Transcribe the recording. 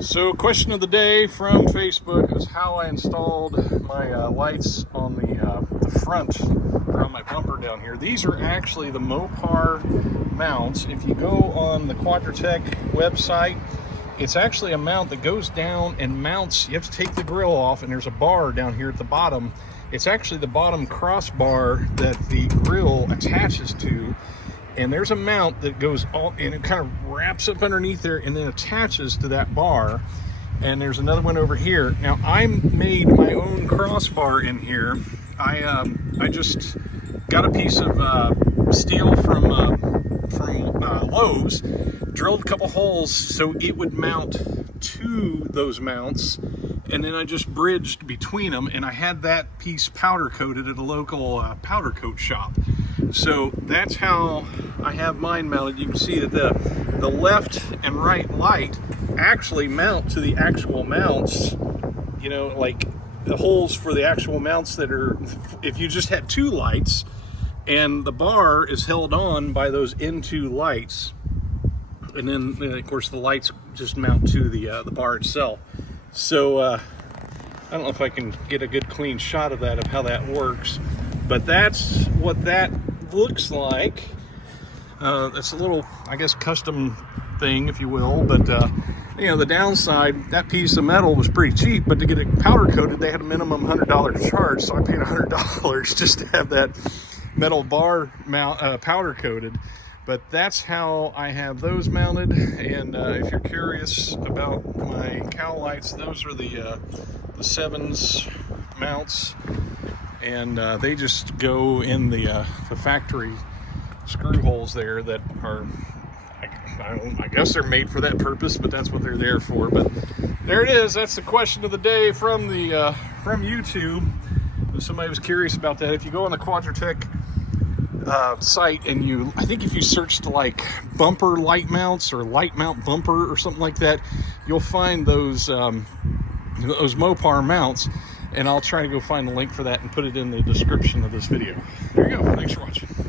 So, question of the day from Facebook is how I installed my lights on the front or on my bumper down here. These are actually the Mopar mounts. If you go on the Quadratec website, it's actually a mount that goes down and mounts. You have to take the grill off, and there's a bar down here at the bottom. It's actually the bottom crossbar that the grill attaches to. And there's a mount that goes all, and it kind of wraps up underneath there and then attaches to that bar. And there's another one over here. Now, I made my own crossbar in here. I just got a piece of steel from Lowe's, drilled a couple holes so it would mount to those mounts, and then I just bridged between them, and I had that piece powder coated at a local powder coat shop. So that's how I have mine mounted. You can see that the left and right light actually mount to the actual mounts, you know, like the holes for the actual mounts that are, if you just had two lights, and the bar is held on by those N2 lights, and then of course the lights just mount to the bar itself. So I don't know if I can get a good clean shot of that, of how that works, but that's what that looks like. It's a little, I guess, custom thing, if you will, but you know, the downside, that piece of metal was pretty cheap, but to get it powder coated, they had a minimum $100 charge, so I paid $100 just to have that metal bar mount powder coated. But that's how I have those mounted. And if you're curious about my cowl lights, those are the Sevens mounts, and they just go in the factory screw holes there that are, I guess they're made for that purpose, but that's what they're there for. But there it is. That's the question of the day from the from YouTube. If somebody was curious about that, if you go on the Quadratec site, and I think if you searched like bumper light mounts or light mount bumper or something like that, you'll find those Mopar mounts, and I'll try to go find the link for that and put it in the description of this video. There you go. Thanks for watching.